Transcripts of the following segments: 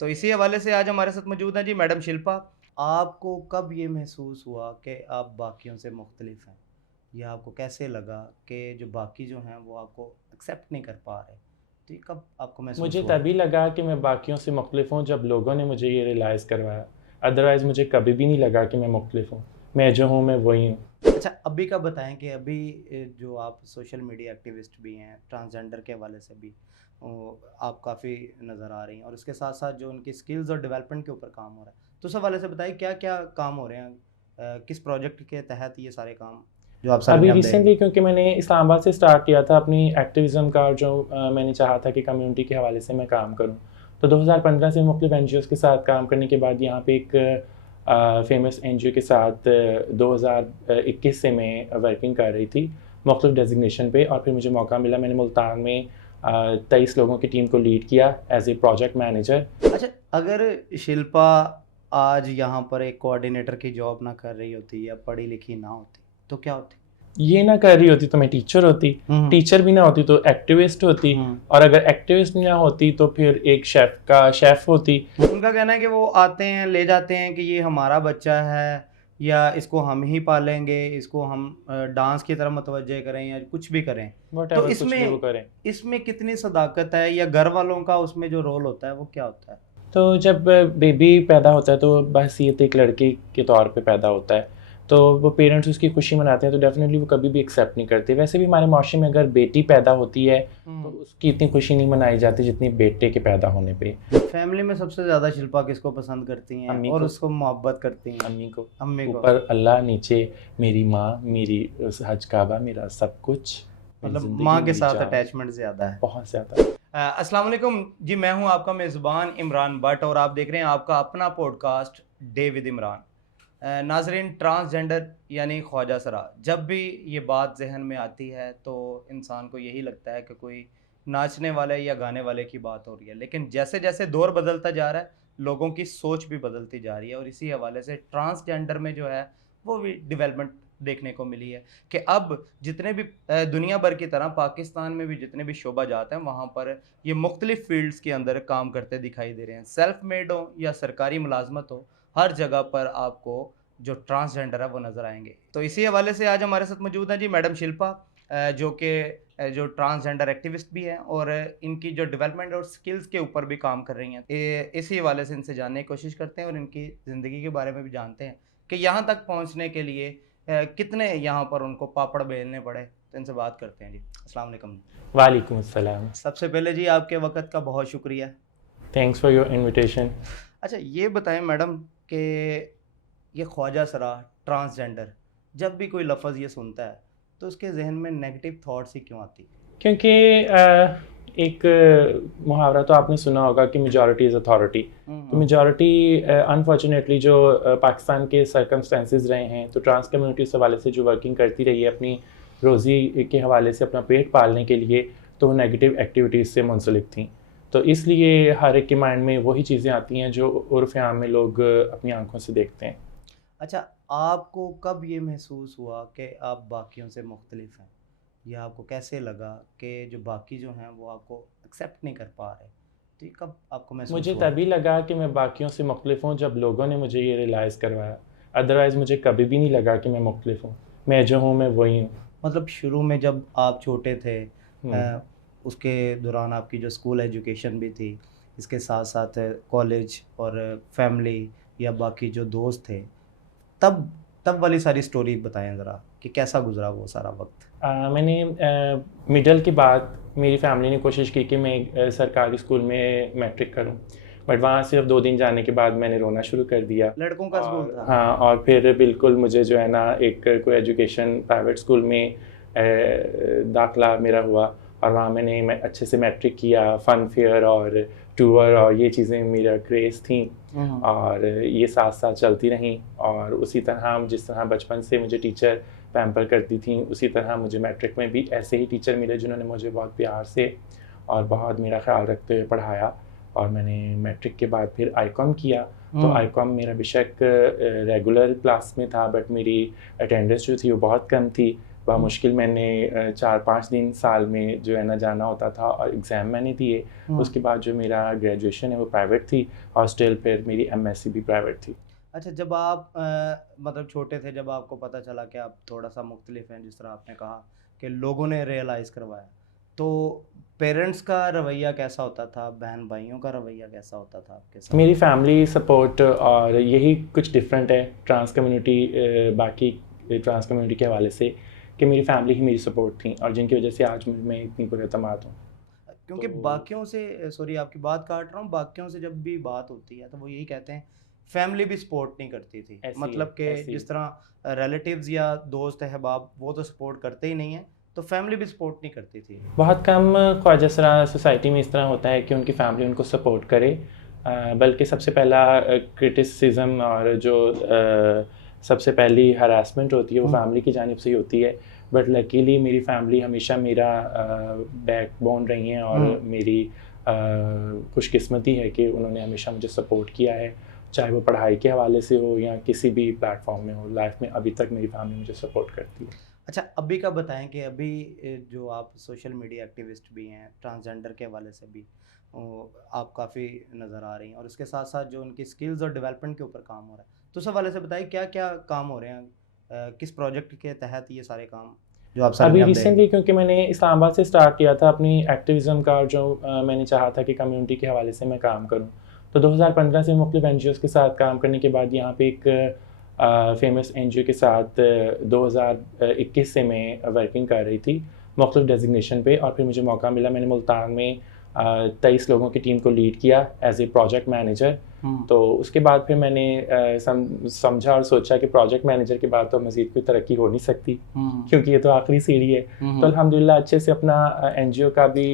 तो इसी हवाले से आज हमारे साथ मौजूद हैं जी मैडम शिल्पा। आपको कब ये महसूस हुआ कि आप बाकियों से मुख्तलिफ हैं? या आपको कैसे लगा कि जो बाकी जो हैं वो आपको एक्सेप्ट नहीं कर पा रहे? तो ये कब आपको महसूस मुझे हुआ? तभी लगा कि मैं बाकियों से मुख्तलिफ हूँ जब लोगों ने मुझे ये रियलाइज़ करवाया। अदरवाइज़ मुझे कभी भी नहीं लगा कि मैं मुख्तलिफ हूँ। मैं जो हूँ मैं वही हूँ। अच्छा, अभी का बताएँ कि अभी जो आप सोशल मीडिया एक्टिविस्ट भी हैं, ट्रांसजेंडर के हवाले से भी आप काफ़ी नज़र आ रही हैं और उसके साथ-साथ जो उनकी स्किल्स और डेवलपमेंट के ऊपर काम हो रहा है। तो उस हवाले से बताइए क्या-क्या काम हो रहे हैं? किस प्रोजेक्ट के तहत ये सारे काम जो आप अभी सरअंजाम दे रही रिसेंटली हैं? क्योंकि मैंने इस्लामाबाद से स्टार्ट किया था अपनी एक्टिविज़्म का, जो मैंने चाहा था कि कम्युनिटी के हवाले से मैं काम करूँ। तो 2015 से मुख्तलिफ एनजीओज़ के साथ काम करने के बाद यहाँ पे एक फ़ेमस एनजीओ के साथ 2021 से मैं वर्किंग कर रही थी मुख्तलिफ डेज़िग्नेशन पे, और फिर मुझे मौका मिला। मैंने मुल्तान में 23 लोगों की टीम को लीड किया एज़ ए प्रोजेक्ट मैनेजर। अच्छा, अगर शिल्पा आज यहाँ पर एक कोऑर्डिनेटर की जॉब ना कर रही होती या पढ़ी-लिखी ना होती, तो क्या होती? ये ना कर रही होती तो मैं टीचर होती, हुँ, टीचर भी ना होती तो एक्टिविस्ट होती, हुँ। और अगर एक्टिविस्ट ना होती तो फिर एक शेफ़ का शेफ़ होती। उनका कहना है कि वो आते हैं, ले जाते हैं कि ये हमारा बच्चा है या इसको हम ही पालेंगे, इसको हम डांस की तरफ मुतवज्जे करें या कुछ भी करें। तो व्हाटएवर, कुछ भी वो इसमें करें। इसमें कितनी सदाकत है या घर वालों का उसमें जो रोल होता है वो क्या होता है? तो जब बेबी पैदा होता है तो बस ये तो एक लड़के के तौर पे पैदा होता है, तो वो पेरेंट्स उसकी खुशी मनाते हैं, तो डेफ़िनेटली वो कभी भी एक्सेप्ट नहीं करते। वैसे भी हमारे माशरे में अगर बेटी पैदा होती है तो हुँ। उसकी इतनी खुशी नहीं मनाई जाती जितनी बेटे के पैदा होने पे। फैमिली में सबसे ज़्यादा शिल्पा किसको पसंद करती हैं अम्मी और को, उसको मोहब्बत करती हैं? अम्मी को। अम्मी को। ऊपर अल्लाह, नीचे मेरी माँ, मेरी उस हज काबा, मेरा सब कुछ, मेरी मतलब ज़िंदगी, माँ के मेरी साथ जान, अटैचमेंट ज़्यादा है। बहुत ज़्यादा। अस्सलाम वालेकुम जी, मैं हूँ आपका मेज़बान इमरान भट्ट और आप देख रहे हैं आपका अपना पॉडकास्ट डे विद इमरान। नाज़रीन, ट्रांसजेंडर यानी ख्वाजा सरा, जब भी ये बात ज़हन में आती है तो इंसान को यही लगता है कि कोई नाचने वाले या गाने वाले की बात हो रही है। लेकिन जैसे-जैसे दौर बदलता जा रहा है, लोगों की सोच भी बदलती जा रही है और इसी हवाले से ट्रांसजेंडर में जो है वो भी डेवलपमेंट देखने को मिली है कि अब जितने भी दुनिया भर की तरह पाकिस्तान में भी जितने भी शोबा जात हैं वहाँ पर ये मुख्तलिफ़ फ़ील्ड्स के अंदर काम करते दिखाई दे रहे हैं। सेल्फ मेड हो या सरकारी मुलाज़मत हो, हर जगह पर आपको जो ट्रांसजेंडर है वो नज़र आएँगे। तो इसी हवाले से आज हमारे साथ मौजूद हैं जी मैडम शिल्पा, जो कि जो ट्रांसजेंडर एक्टिविस्ट भी हैं और इनकी जो डेवलपमेंट और स्किल्स के ऊपर भी काम कर रही हैं। इसी हवाले से इनसे जानने की कोशिश करते हैं और इनकी ज़िंदगी के बारे में भी जानते हैं कि यहाँ तक पहुँचने के लिए कितने यहाँ पर उनको पापड़ बेलने पड़े। तो इनसे बात करते हैं जी। अस्सलाम वालेकुम। वालेकुम अस्सलाम। सबसे पहले जी आपके वक़्त का बहुत शुक्रिया। Thanks for your invitation. अच्छा, ये बताएँ मैडम कि ये ख्वाजा सरा, ट्रांसजेंडर, जब भी कोई लफ़्ज़ ये सुनता है, तो उसके ज़हन में नेगेटिव थॉट्स ही क्यों आती है? क्योंकि एक मुहावरा तो आपने सुना होगा कि मेजॉरिटी इज़ अथॉरिटी। हुँ, तो हुँ। मेजॉरिटी अनफॉर्चुनेटली जो पाकिस्तान के सर्कमस्टेंसेस रहे हैं, तो ट्रांस कम्युनिटी उस हवाले से जो वर्किंग करती रही है अपनी रोज़ी के हवाले से अपना पेट पालने के लिए, तो वो नेगेटिव एक्टिविटीज़ से मुंसलिक थीं। तो इसलिए हर एक के माइंड में वही चीज़ें आती हैं जो उर्फ़ आम में लोग अपनी आँखों से देखते हैं। अच्छा, आपको कब ये महसूस हुआ कि आप बाकियों से मुख्तलिफ हैं? या आपको कैसे लगा कि जो बाकी जो हैं वो आपको एक्सेप्ट नहीं कर पा रहे? तो ये कब आपको महसूस मुझे हुआ? तभी लगा कि मैं बाकियों से मुख्तलिफ हूँ जब लोगों ने मुझे ये रियलाइज़ करवाया। अदरवाइज़ मुझे कभी भी नहीं लगा कि मैं मुख्तलिफ हूँ। मैं जो हूँ मैं वही हूँ। मतलब शुरू में जब आप छोटे थे, हुँ। उसके दौरान आपकी जो स्कूल एजुकेशन भी थी, इसके साथ-साथ कॉलेज और फैमिली या बाकी जो दोस्त थे, तब तब वाली सारी स्टोरी बताएँ ज़रा कि कैसा गुज़रा वो सारा वक़्त? मैंने मिडल के बाद मेरी फ़ैमिली ने कोशिश की कि मैं सरकारी स्कूल में मैट्रिक करूँ। बट वहाँ सिर्फ़ 2 दिन जाने के बाद मैंने रोना शुरू कर दिया। लड़कों का स्कूल और था? हाँ, और फिर बिल्कुल मुझे जो है ना एक कोई एजुकेशन प्राइवेट स्कूल में दाखिला मेरा हुआ, और वहाँ मैं अच्छे से मैट्रिक किया। फ़न फेयर और टूर और ये चीज़ें मेरा क्रेज़ थी, हुँ, हुँ। और ये साथ-साथ चलती रहीं। और उसी तरह जिस तरह बचपन से मुझे टीचर पैम्पर करती थीं, उसी तरह मुझे मैट्रिक में भी ऐसे ही टीचर मिले जिन्होंने मुझे बहुत प्यार से और बहुत मेरा ख़्याल रखते हुए पढ़ाया। और मैंने मैट्रिक के बाद फिर आईकॉम किया। तो हुँ। आईकॉम मेरा बेशक रेगुलर क्लास में था, बट मेरी अटेंडेंस जो थी वो बहुत कम थी। बहुत मुश्किल मैंने 4-5 दिन साल में जो है ना जाना होता था और एग्ज़ाम मैंने दिए। उसके बाद जो मेरा ग्रेजुएशन है वो प्राइवेट थी, हॉस्टल, फिर मेरी एमएससी भी प्राइवेट थी। अच्छा, जब आप मतलब छोटे थे, जब आपको पता चला कि आप थोड़ा-सा मुख्तलिफ हैं, जिस तरह आपने कहा कि लोगों ने रियलाइज़ करवाया, तो पेरेंट्स का रवैया कैसा होता था? बहन-भाइयों का रवैया कैसा होता था आपके साथ? मेरी फैमिली सपोर्ट और यही कुछ डिफरेंट है ट्रांस कम्युनिटी बाकी ट्रांस कम्युनिटी के हवाले से कि मेरी फैमिली ही मेरी सपोर्ट थी और जिनकी वजह से आज मैं इतनी पुरअतमाद हूँ। क्योंकि तो बाकियों से सॉरी आपकी बात काट रहा हूँ, बाकियों से जब भी बात होती है तो वो यही कहते हैं फैमिली भी सपोर्ट नहीं करती थी। ऐसी मतलब है, कि ऐसी जिस तरह रिलेटिव्स या दोस्त अहबाब वो तो सपोर्ट करते ही नहीं हैं, तो फैमिली भी सपोर्ट नहीं करती थी। बहुत कम ख्वाजा सरा सोसाइटी में इस तरह होता है कि उनकी फैमिली उनको सपोर्ट करे, बल्कि सबसे पहला क्रिटिसिज्म और जो सबसे पहली हरासमेंट होती है वो फैमिली की जानिब से ही होती है। बट लकीली मेरी फैमिली हमेशा मेरा बैकबोन रही हैं और मेरी खुशकिस्मती है कि उन्होंने हमेशा मुझे सपोर्ट किया है, चाहे वो पढ़ाई के हवाले से हो या किसी भी प्लेटफॉर्म में हो। लाइफ में अभी तक मेरी फैमिली मुझे सपोर्ट करती है। अच्छा, अभी का बताएं कि अभी जो आप सोशल मीडिया एक्टिविस्ट भी हैं, ट्रांसजेंडर के हवाले से भी आप काफ़ी नज़र आ रही हैं, और उसके साथ साथ जो उनकी स्किल्स और डेवलपमेंट के ऊपर काम हो रहा है, तो उस हवाले से बताइए क्या क्या काम हो रहे हैं, किस प्रोजेक्ट के तहत ये सारे काम जो आप अभी सरंजाम दे रही रिसेंटली हैं? क्योंकि मैंने इस्लामाबाद से स्टार्ट किया था अपनी एक्टिविज़म का, और जो मैंने चाहा था कि कम्युनिटी के हवाले से मैं काम करूं, तो 2015 से मुख्तलिफ एनजीओज़ के साथ काम करने के बाद यहाँ पे एक फेमस एनजीओ के साथ 2021 से मैं वर्किंग कर रही थी मुख्तलिफ डेजिग्नेशन पे, और फिर मुझे मौका मिला, मैंने मुल्तान में 23 लोगों की टीम को लीड किया एज ए प्रोजेक्ट मैनेजर। तो उसके बाद फिर मैंने समझा और सोचा कि प्रोजेक्ट मैनेजर के बाद तो मज़ीद कोई तरक्की हो नहीं सकती, क्योंकि ये तो आखिरी सीढ़ी है। तो अल्हम्दुलिल्लाह अच्छे से अपना एनजीओ का भी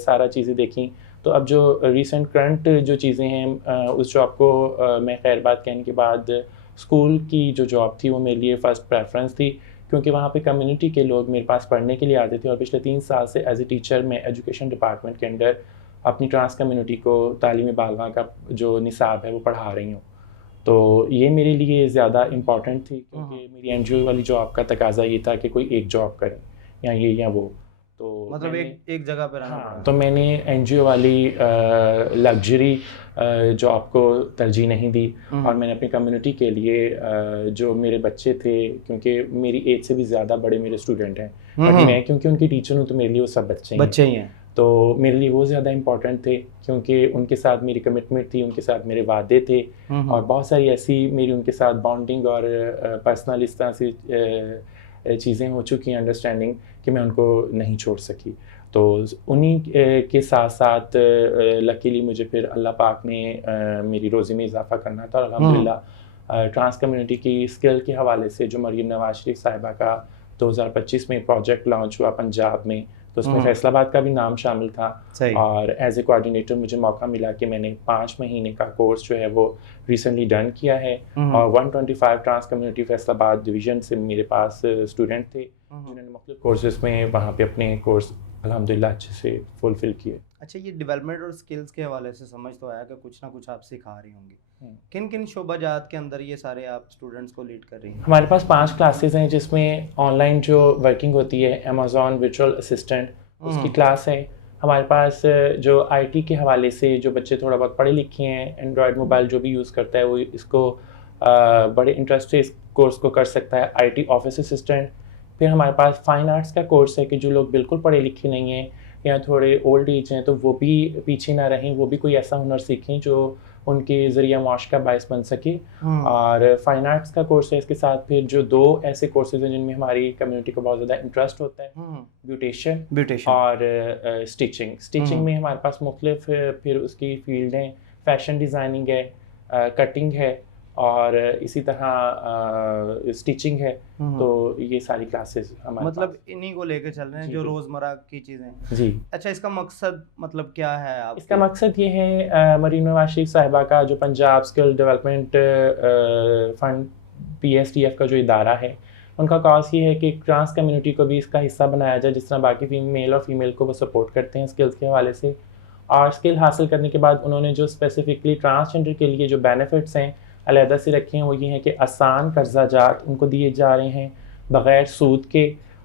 सारा चीज़ें देखी। तो अब जो रिसेंट करंट जो चीज़ें हैं, उस जॉब को मैं खैर बात कहने के बाद स्कूल की जो जॉब थी वो मेरे लिए फ़र्स्ट प्रेफरेंस थी, क्योंकि वहाँ पे कम्युनिटी के लोग मेरे पास पढ़ने के लिए आते थे, और पिछले 3 साल से एज ए टीचर मैं एजुकेशन डिपार्टमेंट के अंदर अपनी ट्रांस कम्युनिटी को तालीम बालगा का जो निसाब है वो पढ़ा रही हूँ। तो ये मेरे लिए ज़्यादा इम्पॉर्टेंट थी, क्योंकि मेरी एनजीओ वाली जॉब का तकाजा ये था कि कोई एक जॉब करे, या ये या वो। तो मतलब एक जगह पे रहना पड़ा। तो मैंने एनजीओ वाली लग्जरी जॉब को तरजीह नहीं दी, और मैंने अपनी कम्युनिटी के लिए जो मेरे बच्चे थे, क्योंकि मेरी एज से भी ज़्यादा बड़े मेरे स्टूडेंट हैं, बाकी मैं क्योंकि उनकी टीचर हूँ तो मेरे लिए वो सब बच्चे ही हैं। तो मेरे लिए वो ज़्यादा इम्पॉर्टेंट थे, क्योंकि उनके साथ मेरी कमिटमेंट थी, उनके साथ मेरे वादे थे, और बहुत सारी ऐसी मेरी उनके साथ बॉन्डिंग और पर्सनल इस तरह से चीज़ें हो चुकी हैं, अंडरस्टैंडिंग, कि मैं उनको नहीं छोड़ सकी। तो उन्हीं के साथ साथ लकीली मुझे फिर अल्लाह पाक ने मेरी रोज़ी में इजाफ़ा करना था, और अल्हम्दुलिल्लाह ट्रांस कम्युनिटी की स्किल के हवाले से जो मरीम नवाज शरीफ साहिबा का 2025 में प्रोजेक्ट लॉन्च हुआ पंजाब में, तो उसमें फैसलाबाद का भी नाम शामिल था, और एज ए कोऑर्डिनेटर मुझे मौका मिला कि मैंने 5 महीने का कोर्स जो है वो रिसेंटली डन किया है, और 125 ट्रांस कम्युनिटी फैसलाबाद डिवीज़न से मेरे पास स्टूडेंट थे जिन्होंने मुख्तलिफ कोर्सेज में वहाँ पे अपने कोर्स अल्हम्दुलिल्लाह अच्छे से फुलफ़िल किए। अच्छा, ये डेवलपमेंट और स्किल्स के हवाले से समझ तो आया कि कुछ ना कुछ आप सिखा रही होंगी। किन किन शोबाजात के अंदर ये सारे आप स्टूडेंट्स को लीड कर रही हैं? हमारे पास 5 क्लासेस हैं, जिसमें ऑनलाइन जो वर्किंग होती है, अमेज़ॉन वर्चुअल असिस्टेंट उसकी क्लास है। हमारे पास जो आईटी के हवाले से जो बच्चे थोड़ा बहुत पढ़े लिखे हैं, एंड्रॉयड मोबाइल जो भी यूज़ करता है वो इसको बड़े इंटरेस्ट से इस कोर्स को कर सकता है, आईटी ऑफिस असिस्टेंट। फिर हमारे पास फ़ाइन आर्ट्स का कोर्स है कि जो लोग बिल्कुल पढ़े लिखे नहीं हैं या थोड़े ओल्ड एज हैं, तो वो भी पीछे ना रहें, वो भी कोई ऐसा हुनर सीखें जो उनके ज़रिए माश का बायस बन सके। और फ़ाइन आर्ट्स का कोर्स है। इसके साथ फिर जो 2 ऐसे कोर्सेज हैं जिनमें हमारी कम्युनिटी को बहुत ज़्यादा इंटरेस्ट होता है, ब्यूटिशन और स्टिचिंग में हमारे पास मुख्तलिफ फिर उसकी फील्ड हैं, फैशन डिज़ाइनिंग है, कटिंग है, और इसी तरह स्टिचिंग है। तो ये सारी क्लासेस हमारे मतलब इन्हीं को लेकर चल रहे हैं जो रोज़मर्रा की चीज़ें। जी। अच्छा, इसका मकसद मतलब क्या है आप? इसका मकसद ये है, मरीम नवाज शरीफ साहिबा का जो Punjab skill development fund PSDF का जो इदारा है, उनका कॉज ये है कि ट्रांस कम्युनिटी को भी इसका हिस्सा बनाया जाए, जिस तरह बाकी मेल और फीमेल को वो सपोर्ट करते हैं स्किल्स के हवाले से। और स्किल हासिल करने के बाद उन्होंने जो स्पेसिफिकली ट्रांसजेंडर के लिए जो बेनिफिट्स हैं अलहदा से रखे हैं, वो ये हैं कि आसान कर्जा जात उनको दिए जा रहे हैं बग़ैर सूद के,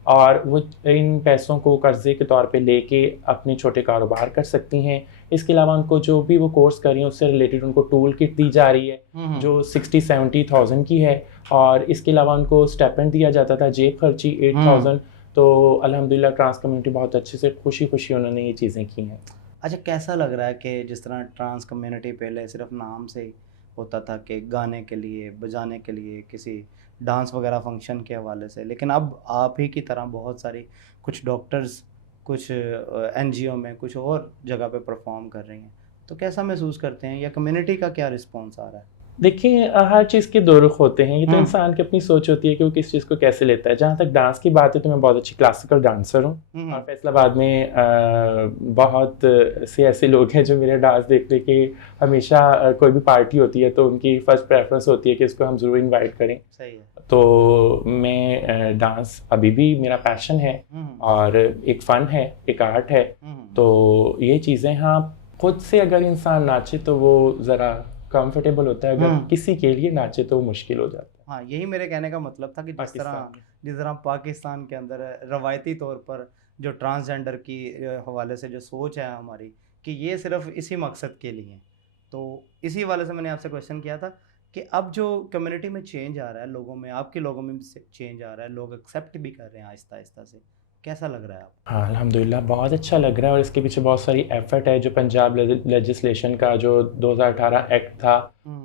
और वो इन पैसों को कर्जे के तौर पे लेके अपने छोटे कारोबार कर सकती हैं। इसके अलावा उनको जो भी वो कोर्स कर रही हैं उससे रिलेटेड उनको टूल किट दी जा रही है जो 60-70,000 की है, और इसके अलावा उनको स्टेपेंड दिया जाता था, जेब खर्ची 8,000। तो अल्हम्दुलिल्लाह ट्रांस कम्युनिटी बहुत अच्छे से खुशी खुशी उन्होंने ये चीज़ें की हैं। अच्छा, कैसा लग रहा है कि जिस तरह ट्रांस कम्युनिटी पहले सिर्फ नाम से ही होता था कि गाने के लिए, बजाने के लिए, किसी डांस वगैरह फंक्शन के हवाले से, लेकिन अब आप ही की तरह बहुत सारी कुछ डॉक्टर्स, कुछ एनजीओ में, कुछ और जगह पे परफॉर्म कर रही हैं, तो कैसा महसूस करते हैं या कम्युनिटी का क्या रिस्पॉन्स आ रहा है? देखिए हर चीज़ के दो रुख होते हैं, ये तो इंसान की अपनी सोच होती है कि वो किस चीज़ को कैसे लेता है। जहाँ तक डांस की बात है तो मैं बहुत अच्छी क्लासिकल डांसर हूँ और फैसलाबाद में बहुत से ऐसे लोग हैं जो मेरे डांस देखने के हमेशा कोई भी पार्टी होती है तो उनकी फर्स्ट प्रेफरेंस होती है कि इसको हम ज़रूर इन्वाइट करें। सही है। तो मैं डांस अभी भी मेरा पैशन है और एक फ़न है, एक आर्ट है। तो ये चीज़ें, हाँ, खुद से अगर इंसान नाचे तो वो ज़रा कंफर्टेबल होता है, अगर किसी के लिए नाचे तो मुश्किल हो जाता है। हाँ, यही मेरे कहने का मतलब था कि जिस तरह पाकिस्तान के अंदर रवायती तौर पर जो ट्रांसजेंडर की हवाले से जो सोच है हमारी कि ये सिर्फ इसी मकसद के लिए हैं, तो इसी वाले से मैंने आपसे क्वेश्चन किया था कि अब जो कम्युनिटी में चेंज आ रहा है, लोगों में, आपके लोगों में भी चेंज आ रहा है, लोग एक्सेप्ट भी कर रहे हैं आहिस्ता आहिस्ता से, कैसा लग रहा है आप? हाँ, अल्हम्दुलिल्लाह बहुत अच्छा लग रहा है और इसके पीछे बहुत सारी एफर्ट है। जो पंजाब लेजिस्लेशन का जो 2018 एक्ट था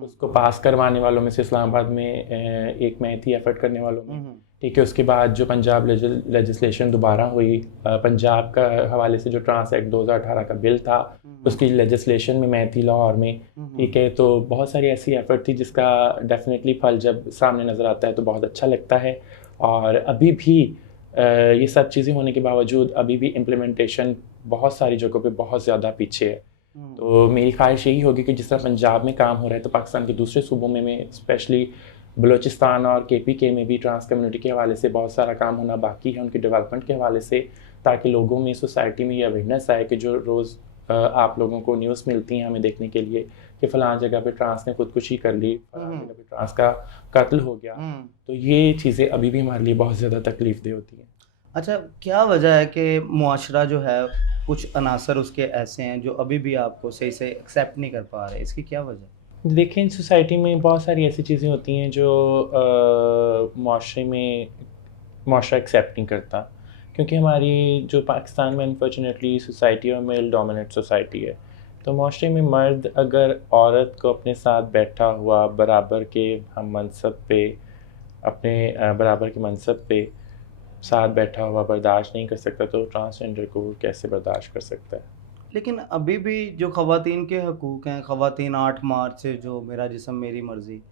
उसको पास करवाने वालों में से इस्लामाबाद में एक मैं थी एफर्ट करने वालों में, ठीक है। उसके बाद जो पंजाब लेजिस्लेशन दोबारा हुई, पंजाब का हवाले से जो ट्रांस एक्ट 2018 का बिल था उसकी लेजिस्लेशन में मैं थी लाहौर में, ठीक है। तो बहुत सारी ऐसी एफर्ट थी जिसका डेफिनेटली फल जब सामने नज़र आता है तो बहुत अच्छा लगता है। और अभी भी ये सब चीज़ें होने के बावजूद अभी भी इम्प्लीमेंटेशन बहुत सारी जगहों पे बहुत ज़्यादा पीछे है। तो मेरी ख्वाहिश यही होगी कि जिस तरह पंजाब में काम हो रहा है तो पाकिस्तान के दूसरे सूबों में स्पेशली बलूचिस्तान और KPK में भी ट्रांस कम्युनिटी के हवाले से बहुत सारा काम होना बाकी है, उनके डेवलपमेंट के हवाले से, ताकि लोगों में, सोसाइटी में ये अवेयरनेस आए कि जो रोज़ आप लोगों को न्यूज़ मिलती हैं हमें देखने के लिए कि फ़लाँ जगह पे ट्रांस ने खुदकुशी कर ली, फ़लाँ जगह पे ट्रांस का कत्ल हो गया, तो ये चीज़ें अभी भी हमारे लिए बहुत ज़्यादा तकलीफ़देह होती हैं। अच्छा, क्या वजह है कि मुआशरा जो है, कुछ अनासर उसके ऐसे हैं जो अभी भी आपको सही से एक्सेप्ट नहीं कर पा रहे, इसकी क्या वजह? देखिए, सोसाइटी में बहुत सारी ऐसी चीज़ें होती हैं जो मुआशरा एक्सेप्ट नहीं करता, क्योंकि हमारी जो पाकिस्तान में अनफॉर्चुनेटली सोसाइटी और मेल डोमिनेट सोसाइटी है। तो मुआशरे में मर्द अगर औरत को अपने साथ बैठा हुआ बराबर के हम मनसब पे, अपने बराबर के मनसब पे साथ बैठा हुआ बर्दाश्त नहीं कर सकता तो ट्रांसजेंडर को कैसे बर्दाश्त कर सकता है? लेकिन अभी भी जो ख़वातीन के हकूक़ हैं, ख़वातीन 8 मार्च से जो मेरा जिस्म मेरी मर्ज़ी,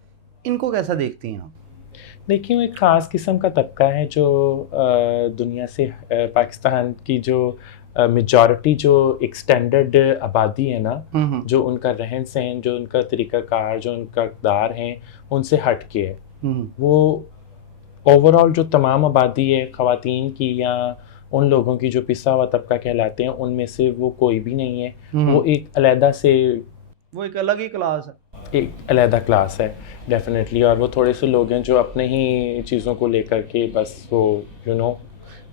इनको कैसा देखती हैं आप? देखिए, वो एक ख़ास किस्म का तबका है जो दुनिया से पाकिस्तान की जो मेजॉरिटी जो एक स्टैंडर्ड आबादी है ना, जो उनका रहन सहन, जो उनका तरीक़ाकार, जो उनका इक़्तिदार हैं, उनसे हट के है। वो ओवरऑल जो तमाम आबादी है ख़वातीन की या उन लोगों की जो पिसा हुआ तबका कहलाते हैं, उनमें से वो कोई भी नहीं है। वो एक अलहदा से, वो एक अलग ही क्लास है, एक अलहदा क्लास है डेफिनेटली। और वो थोड़े से लोग हैं जो अपने ही चीज़ों को लेकर के बस वो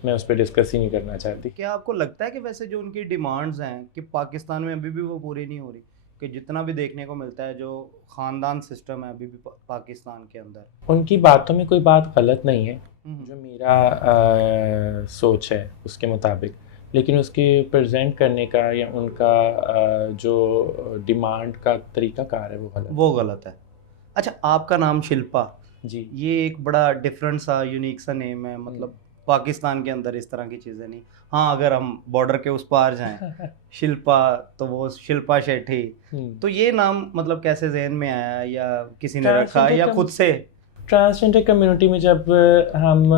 मैं उस पर डिस्कस ही नहीं करना चाहती। क्या आपको लगता है कि वैसे जो उनकी डिमांड्स हैं कि पाकिस्तान में अभी भी वो पूरी नहीं हो रही, कि जितना भी देखने को मिलता है जो ख़ानदान सिस्टम है अभी भी पाकिस्तान के अंदर? उनकी बातों में कोई बात गलत नहीं है, जो मेरा सोच है उसके मुताबिक, लेकिन उसके प्रेजेंट करने का या उनका जो डिमांड का तरीक़ाकार है वो गलत है। अच्छा, आपका नाम शिल्पा जी, ये एक बड़ा डिफरेंट सा, यूनिक सा नेम है, मतलब पाकिस्तान के अंदर इस तरह की चीज़ें नहीं। हाँ, अगर हम बॉर्डर के उस पार जाएं शिल्पा, तो वो शिल्पा शेट्टी, तो ये नाम मतलब कैसे जहन में आया, या किसी ने रखा या खुद से? ट्रांसजेंडर कम्युनिटी में जब हम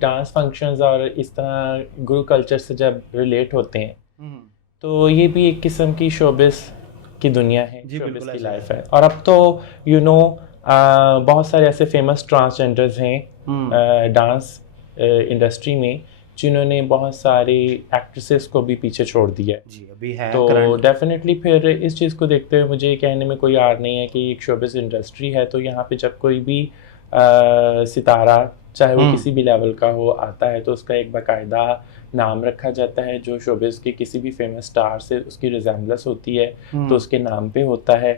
डांस फंक्शंस और इस तरह गुरु कल्चर से जब रिलेट होते हैं तो ये भी एक किस्म की शोबिस की दुनिया है, शोबिस की लाइफ है। और अब तो बहुत सारे ऐसे फेमस ट्रांसजेंडर्स हैं डांस इंडस्ट्री में जिन्होंने बहुत सारी एक्ट्रेसेस को भी पीछे छोड़ दिया है। जी, अभी है तो डेफिनेटली फिर इस चीज़ को देखते हुए मुझे कहने में कोई आर नहीं है कि एक शोबिस इंडस्ट्री है, तो यहाँ पे जब कोई भी सितारा चाहे वो हम्म। किसी भी लेवल का हो आता है तो उसका एक बाकायदा नाम रखा जाता है जो शोबिस के किसी भी फेमस स्टार से उसकी रिजेम्बलेंस होती है तो उसके नाम पे होता है।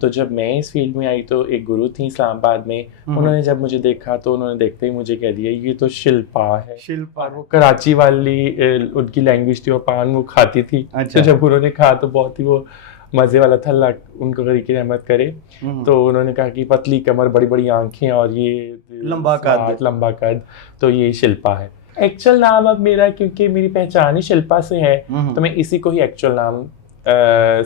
तो जब मैं इस फील्ड में आई तो एक गुरु थी इस्लामाबाद में, उन्होंने जब मुझे देखा तो उन्होंने देखते ही मुझे कह दिया ये तो शिल्पा है। शिल्पा। और वो कराची वाली उनकी लैंग्वेज थी, वो पान वो खाती थी। अच्छा। तो जब उन्होंने कहा तो बहुत ही वो मज़े वाला था, अल्लाह उनको गरीब की रहमत करे। तो उन्होंने कहा कि पतली कमर, बड़ी बड़ी आंखें और ये लंबा कद। लंबा कद, तो ये शिल्पा है। एक्चुअल नाम अब मेरा, क्योंकि मेरी पहचान ही शिल्पा से है तो मैं इसी को ही एक्चुअल नाम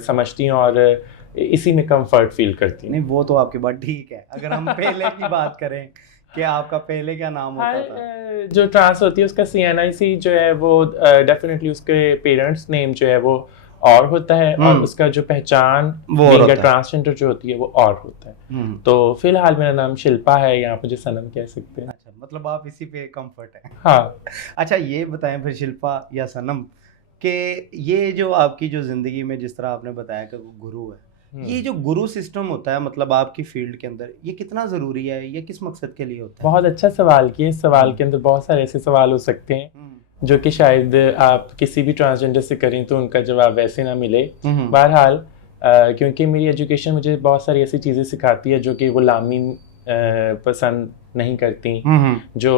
समझती हूँ और इसी में कंफर्ट फील करती हूँ। नहीं वो तो आपकी बात ठीक है। अगर हम पहले की बात करें कि आपका पहले क्या नाम होता था? जो ट्रांस होती है उसका CNIC जो है वो डेफिनेटली उसके पेरेंट्स नेम जो है वो और होता है और उसका जो पहचान वो ट्रांसजेंडर जो होती है वो और होता है। तो फिलहाल मेरा नाम शिल्पा है, यहाँ मुझे सनम कह सकते हैं। अच्छा, मतलब आप इसी पे कंफर्ट है। हाँ। अच्छा ये बताएं फिर शिल्पा या सनम कि ये जो आपकी जो जिंदगी में जिस तरह आपने बताया कि गुरु है, ये जो गुरु सिस्टम होता है मतलब आपकी फील्ड के अंदर ये कितना ज़रूरी है, ये किस मकसद के लिए होता है? बहुत अच्छा सवाल किया। इस सवाल के अंदर बहुत सारे ऐसे सवाल हो सकते हैं जो कि शायद आप किसी भी ट्रांसजेंडर से करें तो उनका जवाब वैसे ना मिले। बहरहाल क्योंकि मेरी एजुकेशन मुझे बहुत सारी ऐसी चीज़ें सिखाती है जो कि गुलामी पसंद नहीं करती, जो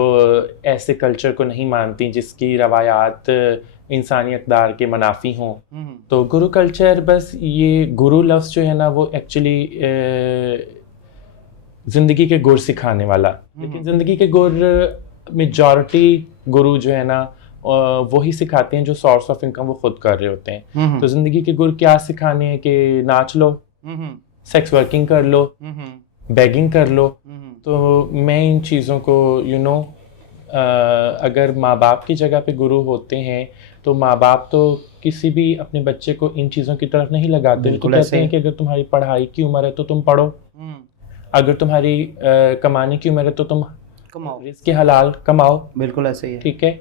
ऐसे कल्चर को नहीं मानती जिसकी रवायात इंसानी अक़दार के मनाफी हों। तो गुरु कल्चर, बस ये गुरु लफ्ज़ जो है ना वो एक्चुअली ज़िंदगी के गुर सिखाने वाला, लेकिन ज़िंदगी के गुर मेजॉरिटी गुरु जो है ना वही सिखाते हैं जो सोर्स ऑफ इनकम वो खुद कर रहे होते हैं। तो ज़िंदगी के गुर क्या सिखाने हैं कि नाच लो, सेक्स वर्किंग कर लो, बेगिंग कर लो। तो मैं इन चीज़ों को अगर माँ बाप की जगह पे गुरु होते हैं तो माँ बाप तो किसी भी अपने बच्चे को इन चीज़ों की तरफ नहीं लगाते। तो कहते हैं कि अगर तुम्हारी पढ़ाई की उम्र है तो तुम पढ़ो, अगर तुम्हारी कमाने की उम्र है तो तुम कमाओ, रिज़्क़ हलाल कमाओ। बिल्कुल ऐसे ही है। ठीक है।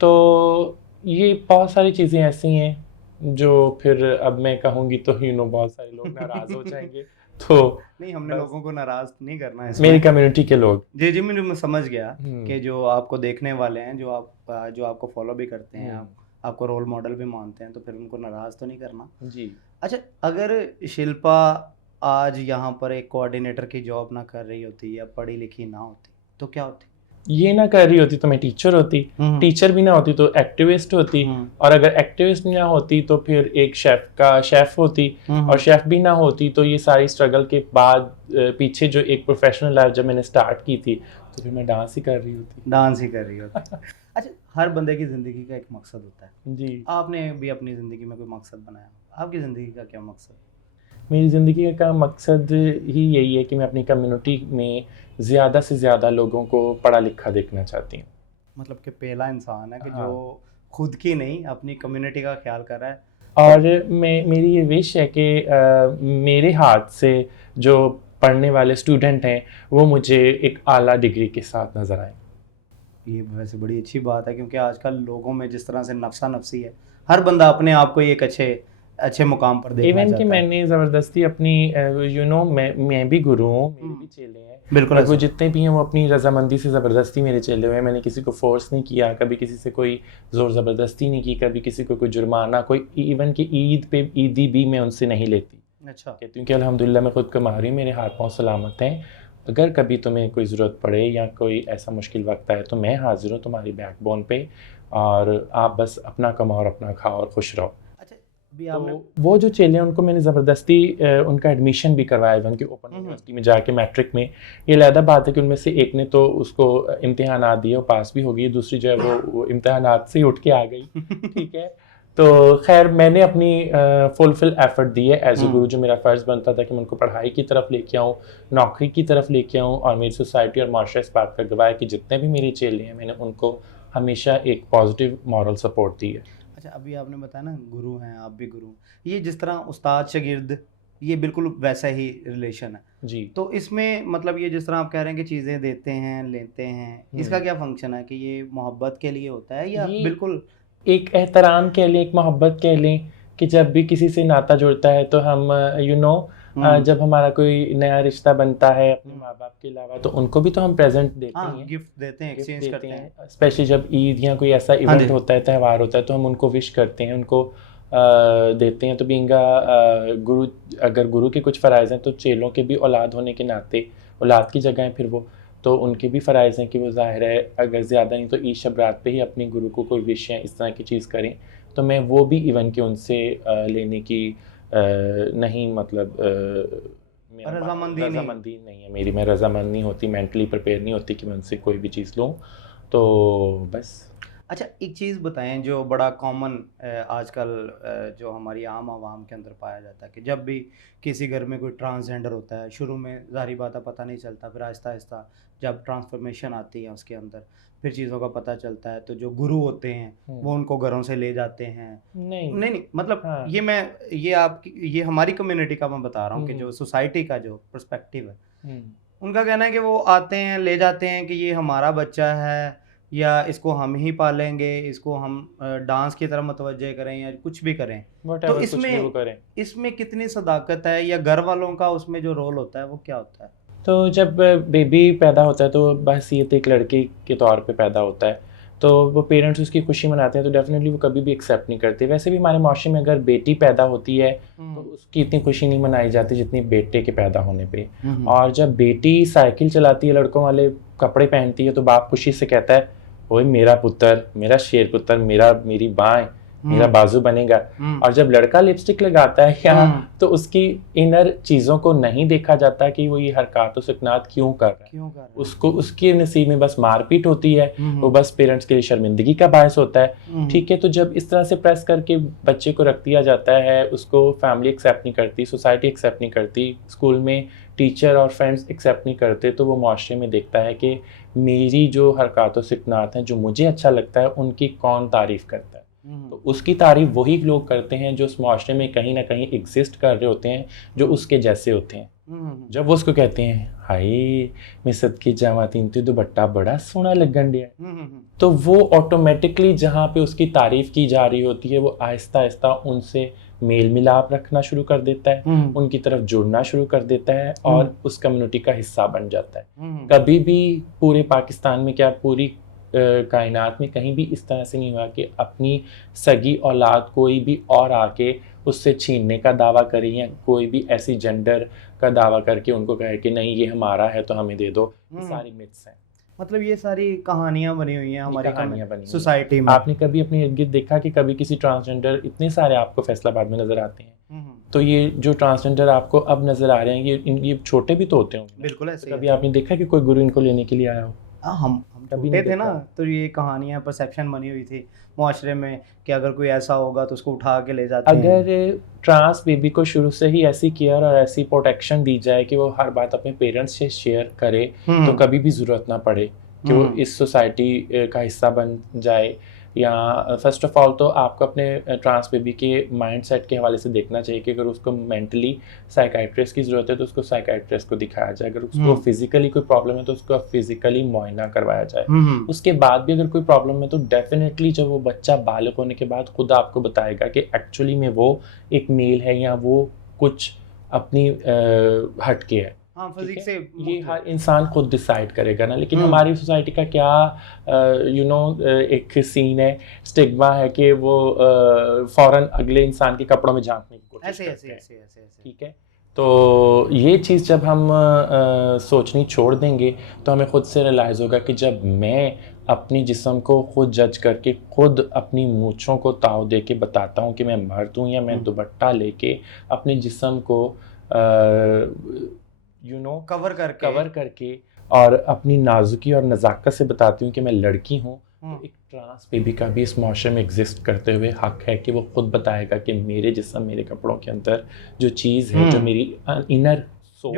तो ये बहुत सारी चीज़ें ऐसी हैं जो फिर अब मैं कहूँगी तो बहुत सारे लोग नाराज़ हो जाएंगे। तो नहीं, हमने लोगों को नाराज़ नहीं करना है, मेरी कम्युनिटी के लोग। जी मैं समझ गया कि जो आपको देखने वाले हैं, जो आपको फॉलो भी करते हैं, आपको रोल मॉडल भी मानते हैं, तो फिर उनको नाराज़ तो नहीं करना जी। अच्छा, अगर शिल्पा आज यहाँ पर एक कोऑर्डिनेटर की जॉब ना कर रही होती या पढ़ी लिखी ना होती तो क्या होती? ये ना कर रही होती तो मैं टीचर होती, टीचर भी ना होती तो एक्टिविस्ट होती, और अगर एक्टिविस्ट ना होती तो फिर एक शेफ होती, और शेफ भी ना होती तो ये सारी स्ट्रगल के बाद पीछे जो एक प्रोफेशनल लाइफ जब मैंने स्टार्ट की थी तो फिर मैं डांस ही कर रही होती। अच्छा, हर बंदे की ज़िंदगी का एक मकसद होता है जी। आपने भी अपनी ज़िंदगी में कोई मकसद बनाया, आपकी ज़िंदगी का क्या मकसद? मेरी ज़िंदगी का मकसद ही यही है कि मैं अपनी कम्युनिटी में ज़्यादा से ज़्यादा लोगों को पढ़ा लिखा देखना चाहती हूँ। मतलब कि पहला इंसान है कि जो खुद की नहीं अपनी कम्युनिटी का ख्याल कर रहा है। और मेरी ये विश है कि मेरे हाथ से जो पढ़ने वाले स्टूडेंट हैं वो मुझे एक आला डिग्री के साथ नज़र आए। ये वैसे बड़ी अच्छी बात है क्योंकि आजकल लोगों में जिस तरह से नफसा नफसी है, हर बंदा अपने आप को एक अच्छे मुकाम पर देखना चाहता है। कि मैंने ज़बरदस्ती अपनी मैं भी गुरु हूँ, मेरे भी चेले हैं, बिल्कुल, वो जितने भी हैं वो अपनी रजामंदी से ज़बरदस्ती मेरे चेले हुए हैं। मैंने किसी को फोर्स नहीं किया, कभी किसी से कोई ज़ोर ज़बरदस्ती नहीं की, कभी किसी को कोई जुर्माना, कोई इवन कि ईद पे ईदी भी मैं उनसे नहीं लेती। अच्छा। कहती हूँ कि अल्हम्दुलिल्लाह मैं खुद कमा रही हूँ, मेरे हाथ पाँव सलामत हैं, अगर कभी तुम्हें कोई ज़रूरत पड़े या कोई ऐसा मुश्किल वक्त आए तो मैं हाजिर हूँ तुम्हारी बैकबोन पे, और आप बस अपना कमाओ और अपना खाओ और खुश रहो। तो वो जो चेले हैं उनको मैंने ज़बरदस्ती उनका एडमिशन भी करवाया, इवन कि ओपन यूनिवर्सिटी में जाके मैट्रिक में। ये अलग बात है कि उनमें से एक ने तो उसको इम्तिहानात दिए और पास भी हो गई, दूसरी जो है वो इम्तिहानात से उठ के आ गई। ठीक है। तो खैर मैंने अपनी फुलफिल एफर्ट दी है एज ए गुरु, जो मेरा फ़र्ज़ बनता था कि मैं उनको पढ़ाई की तरफ लेके आऊँ, नौकरी की तरफ लेके आऊँ, और मेरी सोसाइटी और माशरा इस बात का गवाह है कि जितने भी मेरे चेले हैं मैंने उनको हमेशा एक पॉजिटिव मॉरल सपोर्ट दी है। अच्छा, अभी आपने बताया ना गुरु हैं, आप भी गुरु, ये जिस तरह उस्ताद शागिर्द ये बिल्कुल वैसा ही रिलेशन है जी। तो इसमें मतलब ये जिस तरह आप कह रहे हैं कि चीज़ें देते हैं लेते हैं, इसका क्या फंक्शन है कि ये मोहब्बत के लिए होता है या बिल्कुल एक एहतराम कह लें, एक मोहब्बत कह लें कि जब भी किसी से नाता जुड़ता है तो हम जब हमारा कोई नया रिश्ता बनता है अपने माँ बाप के अलावा, तो उनको भी तो हम प्रेजेंट देते हाँ, हैं, गिफ्ट देते हैं, गिफ्ट एक्सचेंज देते करते हैं। हैं। स्पेशली जब ईद या कोई ऐसा हाँ इवेंट जी। होता है, त्यौहार होता है, तो हम उनको विश करते हैं, उनको देते हैं। तो बीइंगा गुरु, अगर गुरु के कुछ फ़राइज़ हैं तो चेलों के भी औलाद होने के नाते, औलाद की जगह है फिर वो, तो उनके भी फ़राइज़ हैं कि वो ज़ाहिर है अगर ज़्यादा नहीं तो ईद शब रात पे ही अपने गुरु को कोई विश या इस तरह की चीज़ करें। तो मैं वो भी इवन कि उनसे लेने की नहीं, मतलब मेरा रज़ामंदी नहीं है मेरी, मैं रज़ामंद नहीं होती, मेंटली प्रिपेयर नहीं होती कि मैं उनसे कोई भी चीज़ लूँ, तो बस। अच्छा, एक चीज़ बताएं जो बड़ा कॉमन आजकल जो हमारी आम आवाम के अंदर पाया जाता है कि जब भी किसी घर में कोई ट्रांसजेंडर होता है, शुरू में ज़ाहिर बात है पता नहीं चलता, फिर आहिस्ता आहिस्ता जब ट्रांसफॉर्मेशन आती है उसके अंदर, फिर चीज़ों का पता चलता है, तो जो गुरु होते हैं वो उनको घरों से ले जाते हैं। नहीं, नहीं नहीं, मतलब हाँ, ये हमारी कम्युनिटी का मैं बता रहा हूँ कि जो सोसाइटी का जो पर्सपेक्टिव है, उनका कहना है कि वो आते हैं, ले जाते हैं कि ये हमारा बच्चा है या इसको हम ही पालेंगे, इसको हम डांस की तरफ मुतवज्जे करें या कुछ भी करें। तो व्हाटएवर कुछ भी वो करें। इसमें कितनी सदाकत है या घर वालों का उसमें जो रोल होता है वो क्या होता है? तो जब बेबी पैदा होता है तो बस ये तो एक लड़की के तौर पे पैदा होता है, तो वो पेरेंट्स उसकी खुशी मनाते हैं, तो डेफिनेटली वो कभी भी एक्सेप्ट नहीं करते। वैसे भी हमारे माशरे में अगर बेटी पैदा होती है तो उसकी इतनी खुशी नहीं मनाई जाती जितनी बेटे के पैदा होने पे। और जब बेटी साइकिल चलाती है, लड़कों वाले कपड़े पहनती है, तो बाप खुशी से कहता है, ओए मेरा पुत्र, मेरा शेर पुत्र, मेरी बाएं, मेरा बाजू बनेगा। और जब लड़का लिपस्टिक लगाता है या तो उसकी इनर चीज़ों को नहीं देखा जाता कि वो ये हरकत सुकनात क्यों कर रहा है, उसको उसके नसीब में बस मारपीट होती है, वो बस पेरेंट्स के लिए शर्मिंदगी का बायस होता है। ठीक है, तो जब इस तरह से प्रेस करके बच्चे को रख दिया जाता है, उसको फैमिली एक्सेप्ट नहीं करती, सोसाइटी एक्सेप्ट नहीं करती, स्कूल में टीचर और फ्रेंड्स एक्सेप्ट नहीं करते, तो वो माशरे में देखता है कि मेरी जो हरकत सुकनात हैं, जो मुझे अच्छा लगता है, उनकी कौन तारीफ़ करता है। तो उसकी तारीफ वही लोग करते हैं जो उस माशरे में कहीं ना कहीं एग्जिस्ट कर रहे होते हैं, जो उसके जैसे होते हैं। जब वो उसको कहते हैं, हाय मैं सदके जावा तीन ते दुपट्टा बड़ा सोहना लगन दिया, तो वो ऑटोमेटिकली जहाँ पे उसकी तारीफ की जा रही होती है, वो आहिस्ता आहिस्ता उनसे मेल मिलाप रखना शुरू कर देता है, उनकी तरफ जुड़ना शुरू कर देता है और उस कम्युनिटी का हिस्सा बन जाता है। कभी भी पूरे पाकिस्तान में, क्या पूरी कायनात में कहीं भी इस तरह से नहीं हुआ कि अपनी सगी औलाद कोई भी और आके उससे छीनने का दावा करे या कोई भी ऐसी जेंडर का दावा करके उनको कहे कि नहीं ये हमारा है तो हमें दे दो। ये सारी मिथ्स हैं। मतलब ये सारी कहानियां बनी हुई हैं हमारी कहानियां बनी सोसाइटी में। आपने कभी अपने इर्द गिर्द देखा कि कभी किसी ट्रांसजेंडर, इतने सारे आपको फैसलाबाद में नजर आते हैं, तो ये जो ट्रांसजेंडर आपको अब नजर आ रहे हैं ये छोटे भी तो होते होंगे। बिल्कुल ऐसे। कभी आपने देखा कि कोई गुरु इनको लेने के लिए आया हो? हम कभी थे ना, तो ये कहानियां परसेप्शन बनी हुई थी मुआशरे में कि अगर कोई ऐसा होगा तो उसको उठा के ले जाते हैं। अगर ट्रांस बेबी को शुरू से ही ऐसी केयर और ऐसी प्रोटेक्शन दी जाए कि वो हर बात अपने पेरेंट्स से शेयर करे, तो कभी भी ज़रूरत ना पड़े कि वो इस सोसाइटी का हिस्सा बन जाए। या फर्स्ट ऑफ ऑल तो आपको अपने ट्रांस बेबी के माइंड सेट के हवाले से देखना चाहिए कि अगर उसको मेंटली साइकाइट्रिस्ट की ज़रूरत है तो उसको साइकाइट्रिस्ट को दिखाया जाए, अगर उसको फिजिकली कोई प्रॉब्लम है तो उसको फिजिकली मुआयना करवाया जाए। उसके बाद भी अगर कोई प्रॉब्लम है तो डेफिनेटली जब वो बच्चा बालिग होने के बाद खुद आपको बताएगा कि एक्चुअली में वो एक मेल है या वो कुछ अपनी हटके है। हाँ, फिजिक्स से ये हर इंसान खुद डिसाइड करेगा ना। लेकिन हमारी सोसाइटी का क्या एक सीन है, स्टिग्मा है कि वो फौरन अगले इंसान के कपड़ों में झांकने की कोशिश करते हैं। ठीक है, तो ये चीज़ जब हम सोचनी छोड़ देंगे तो हमें खुद से रियलाइज़ होगा कि जब मैं अपनी जिस्म को खुद जज करके खुद अपनी मूँछों को ताव दे के बताता हूँ कि मैं मर्द हूँ, या मैं दुपट्टा लेके अपने जिस्म को कवर करके और अपनी नाजुकी और नज़ाकत से बताती हूँ कि मैं लड़की हूँ, तो एक ट्रांस बेबी का भी इस माशरे में एग्जिस्ट करते हुए हक है कि वो खुद बताएगा कि मेरे जिस्म, मेरे कपड़ों के अंदर जो चीज़ है, जो मेरी इनर सोल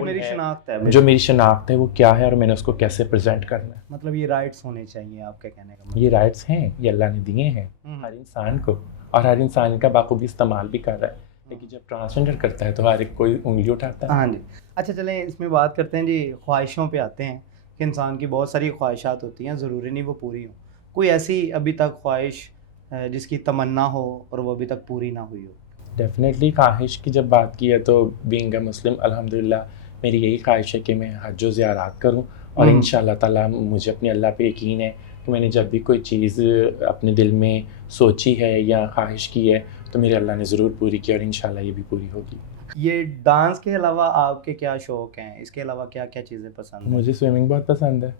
जो मेरी शनाख्त है वो क्या है और मैंने उसको कैसे प्रेजेंट करना है। मतलब ये राइट्स होने चाहिए आपके कहने का मतलब? ये राइट्स हैं, ये अल्लाह ने दिए हैं हर इंसान को, और हर इंसान का बाखूबी इस्तेमाल भी कर रहा है। लेकिन जब ट्रांसजेंडर करता है तो हर एक कोई उंगली उठाता है। हाँ जी। अच्छा, चलें इसमें बात करते हैं जी, ख्वाहिशों पे आते हैं कि इंसान की बहुत सारी ख्वाहिशात होती हैं, ज़रूरी नहीं वो पूरी हो। कोई ऐसी अभी तक ख्वाहिश जिसकी तमन्ना हो और वो अभी तक पूरी ना हुई हो? डेफिनेटली ख्वाहिश की जब बात की है तो बीइंग अ मुस्लिम अल्हम्दुलिल्लाह मेरी यही ख्वाहिश है कि मैं हज व ज़ियारत करूं और इंशाल्लाह ताला मुझे अपने अल्लाह पे यकीन है कि मैंने जब भी कोई चीज़ अपने दिल में सोची है या ख्वाहिश की है तो मेरे अल्लाह ने ज़रूर पूरी की और इंशाल्लाह ये भी पूरी होगी। ये डांस के अलावा आपके क्या शौक हैं? इसके अलावा क्या-क्या चीज़ें पसंद हैं? मुझे स्विमिंग बहुत पसंद है।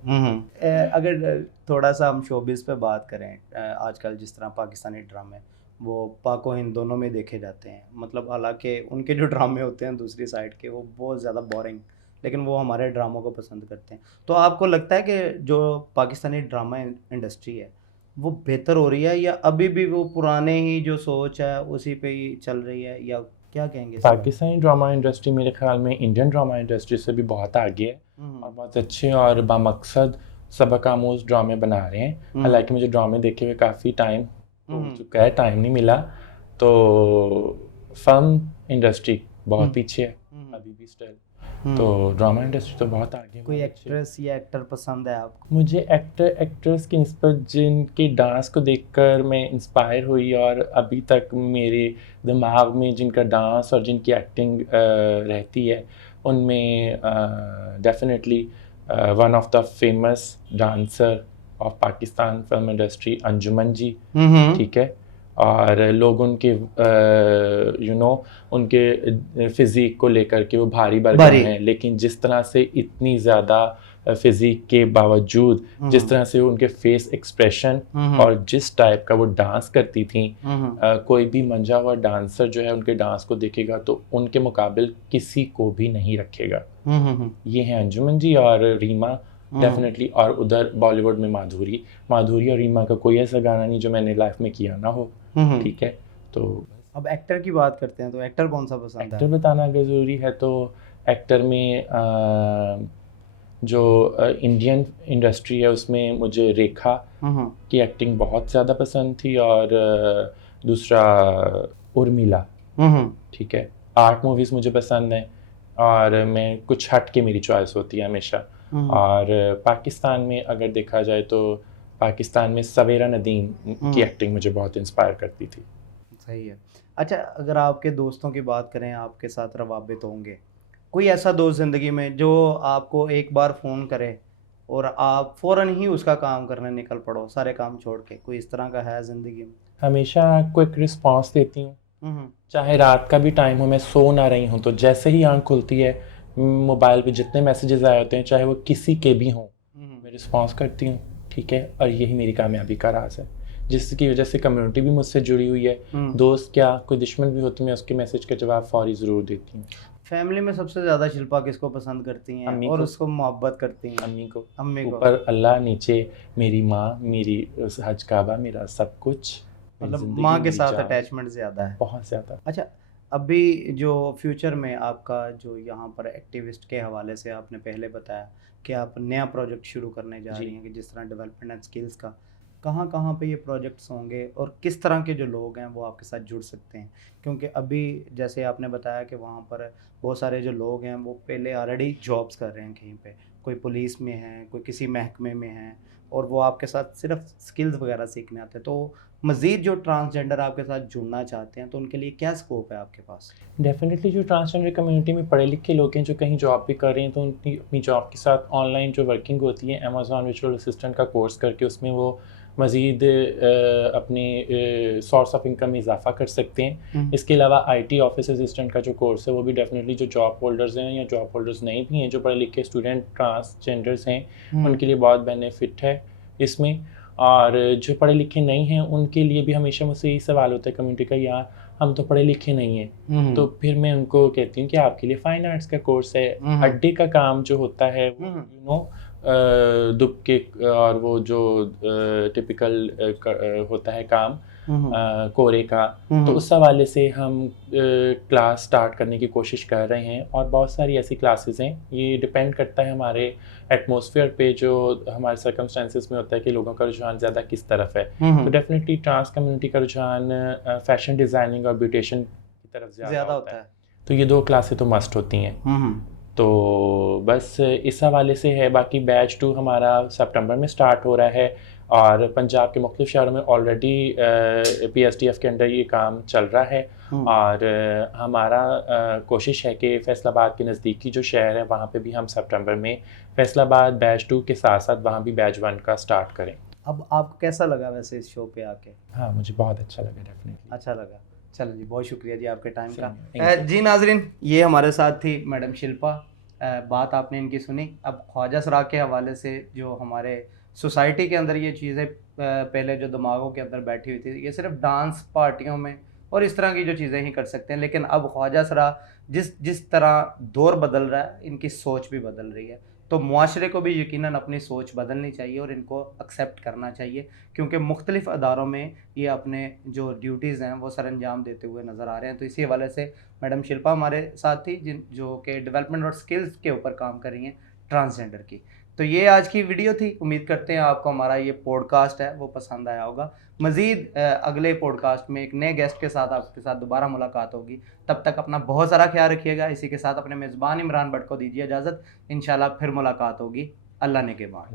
अगर थोड़ा-सा हम शोबिज़ पे बात करें, आजकल जिस तरह पाकिस्तानी ड्रामे वो पाक व हिंद दोनों में देखे जाते हैं। मतलब हालाँकि उनके जो ड्रामे होते हैं दूसरी साइड के वो बहुत ज़्यादा बोरिंग, लेकिन वो हमारे ड्रामों को पसंद करते हैं। तो आपको लगता है कि जो पाकिस्तानी ड्रामा इंडस्ट्री है, वो बेहतर हो रही है या अभी भी वो पुराने ही जो सोच है उसी पे ही चल रही है, या क्या कहेंगे इस बारे में? पाकिस्तानी ड्रामा इंडस्ट्री मेरे ख्याल में इंडियन ड्रामा इंडस्ट्री से भी बहुत आगे है और बहुत अच्छे और बामकसद सबक आमूज़ ड्रामे बना रहे हैं। हालांकि मुझे ड्रामे देखे हुए काफ़ी टाइम हो चुका है, टाइम नहीं मिला, तो फिल्म इंडस्ट्री बहुत पीछे है अभी भी स्टिल, तो ड्रामा इंडस्ट्री तो बहुत आगे है। कोई एक्ट्रेस या एक्टर पसंद है आपको? मुझे एक्टर एक्ट्रेस की निस्बत जिनके डांस को देखकर मैं इंस्पायर हुई और अभी तक मेरे दिमाग में जिनका डांस और जिनकी एक्टिंग रहती है उनमें definitely one of the famous dancer of Pakistan film industry Anjuman ji, ठीक है, और लोग उनके उनके फिज़िक को लेकर के वो भारी भरकम हैं, लेकिन जिस तरह से इतनी ज़्यादा फिज़िक के बावजूद जिस तरह से उनके फेस एक्सप्रेशन और जिस टाइप का वो डांस करती थी, कोई भी मंझा हुआ डांसर जो है उनके डांस को देखेगा तो उनके मुकाबिल किसी को भी नहीं रखेगा। ये हैं अंजुमन जी और रीमा डेफिनेटली, और उधर बॉलीवुड में माधुरी और रीमा का कोई ऐसा गाना नहीं जो मैंने लाइफ में किया ना हो, ठीक है। तो अब एक्टर की बात करते हैं, तो एक्टर कौन सा पसंद है? एक्टर बताना अगर ज़रूरी है तो एक्टर में जो इंडियन इंडस्ट्री है उसमें मुझे रेखा की एक्टिंग बहुत ज़्यादा पसंद थी और दूसरा उर्मिला, ठीक है। आर्ट मूवीज़ मुझे पसंद हैं और मैं कुछ हट के मेरी चॉइस होती है हमेशा। और पाकिस्तान में अगर देखा जाए तो पाकिस्तान में सवेरा नदीम की एक्टिंग मुझे बहुत इंस्पायर करती थी। सही है। अच्छा, अगर आपके दोस्तों की बात करें, आपके साथ रवाबित होंगे, कोई ऐसा दोस्त ज़िंदगी में जो आपको एक बार फ़ोन करे और आप फ़ौरन ही उसका काम करने निकल पड़ो, सारे काम छोड़ के, कोई इस तरह का है ज़िंदगी में? हमेशा क्विक रिस्पॉन्स देती हूँ, चाहे रात का भी टाइम हो, मैं सो ना रही हूँ तो जैसे ही आँख खुलती है मोबाइल पे जितने मैसेजेस आए होते हैं चाहे वो किसी के भी हों, मैं रिस्पॉन्स करती हूँ, ठीक है। और यही मेरी कामयाबी का राज है, जिसकी वजह से कम्युनिटी भी मुझसे जुड़ी हुई है। दोस्त क्या, कोई दुश्मन भी होते मैं उसके मैसेज का जवाब फौरी ज़रूर देती हूँ। फैमिली में सबसे ज़्यादा शिल्पा किसको पसंद करती हैं अम्मी और को। उसको मोहब्बत करती हैं? अम्मी को। अम्मी को। ऊपर अल्लाह, नीचे मेरी माँ, मेरी हज काबा, मेरा सब कुछ, मतलब माँ के साथ अटैचमेंट ज़्यादा है? बहुत ज़्यादा। अच्छा, अभी जो फ्यूचर में आपका जो यहाँ पर एक्टिविस्ट के हवाले से आपने पहले बताया कि आप नया प्रोजेक्ट शुरू करने जा रही हैं, कि जिस तरह डेवलपमेंट एंड स्किल्स का, कहाँ पे ये प्रोजेक्ट्स होंगे और किस तरह के जो लोग हैं वो आपके साथ जुड़ सकते हैं? क्योंकि अभी जैसे आपने बताया कि वहाँ पर बहुत सारे जो लोग हैं वो पहले ऑलरेडी जॉब्स कर रहे हैं कहीं पे, कोई पुलिस में है, कोई किसी महकमे में है, और वो आपके साथ सिर्फ स्किल्स वगैरह सीखने आते हैं। तो मज़ीद जो ट्रांसजेंडर आपके साथ जुड़ना चाहते हैं तो उनके लिए क्या स्कोप है आपके पास? डेफिनेटली जो ट्रांसजेंडर कम्युनिटी में पढ़े लिखे लोग हैं जो कहीं जॉब भी कर रहे हैं तो उनकी अपनी जॉब के साथ ऑनलाइन जो वर्किंग होती है अमेज़ॉन वर्चुअल असिस्टेंट का कोर्स करके उसमें वो मज़ीद अपनी सोर्स ऑफ इनकम में इजाफा कर सकते हैं। इसके अलावा IT ऑफिस असिस्टेंट का जो कोर्स है वो भी डेफिनेटली जो जॉब होल्डर्स हैं या जॉब होल्डर्स नहीं भी हैं, जो पढ़े लिखे स्टूडेंट ट्रांसजेंडर्स हैं, उनके लिए बहुत बेनिफिट है इसमें। और जो पढ़े लिखे नहीं हैं उनके लिए भी हमेशा मुझसे यही सवाल होता है कम्युनिटी का, यार हम तो पढ़े लिखे नहीं हैं, तो फिर मैं उनको कहती हूँ कि आपके लिए फ़ाइन आर्ट्स का कोर्स है। अड्डे का काम जो होता है वो दुबके और वो जो टिपिकल होता है काम कोरे का, तो उस हवाले से हम क्लास स्टार्ट करने की कोशिश कर रहे हैं और बहुत सारी ऐसी क्लासेस हैं। ये डिपेंड करता है हमारे एटमॉस्फेयर पे, जो हमारे सर्कमस्टेंसेस में होता है कि लोगों का रुझान ज़्यादा किस तरफ है। तो डेफिनेटली ट्रांस कम्युनिटी का रुझान फैशन डिज़ाइनिंग और ब्यूटिशियन की तरफ ज़्यादा होता है, तो ये 2 क्लासें तो मस्ट होती हैं। तो बस इस हवाले से है। बाकी बैच 2 हमारा सितंबर में स्टार्ट हो रहा है और पंजाब के मुख्तलिफ शहरों में ऑलरेडी PSTF के अंडर ये काम चल रहा है। और हमारा कोशिश है कि फैसलाबाद के नज़दीकी जो शहर है वहाँ पे भी हम सितंबर में फैसलाबाद बैच 2 के साथ साथ वहाँ भी बैच 1 का स्टार्ट करें। अब आपको कैसा लगा वैसे इस शो पे आके? हाँ, मुझे बहुत अच्छा लगा, डेफिनेटली अच्छा लगा। चलो जी, बहुत शुक्रिया जी आपके टाइम का। Thank you. जी नाजरीन, ये हमारे साथ थी मैडम शिल्पा। बात आपने इनकी सुनी। अब ख्वाजा सरा के हवाले से जो हमारे सोसाइटी के अंदर ये चीज़ें पहले जो दिमागों के अंदर बैठी हुई थी, ये सिर्फ डांस पार्टियों में और इस तरह की जो चीज़ें ही कर सकते हैं, लेकिन अब ख्वाजा सरा जिस तरह दौर बदल रहा है, इनकी सोच भी बदल रही है। तो मुआशरे को भी यकीनन अपनी सोच बदलनी चाहिए और इनको एक्सेप्ट करना चाहिए, क्योंकि मुख्तलिफ़ अदारों में ये अपने जो ड्यूटीज़ हैं वो सर अंजाम देते हुए नज़र आ रहे हैं। तो इसी हवाले से मैडम शिल्पा हमारे साथ थी, जो कि डेवलपमेंट और स्किल्स के ऊपर काम कर रही हैं ट्रांसजेंडर की। तो ये आज की वीडियो थी। उम्मीद करते हैं आपको हमारा ये पॉडकास्ट है वो पसंद आया होगा। मज़ीद अगले पॉडकास्ट में एक नए गेस्ट के साथ आपके साथ दोबारा मुलाकात होगी। तब तक अपना बहुत सारा ख्याल रखिएगा। इसी के साथ अपने मेज़बान इमरान भट्ट को दीजिए इजाज़त। इंशाल्लाह फिर मुलाकात होगी। अल्लाह ने के बाद।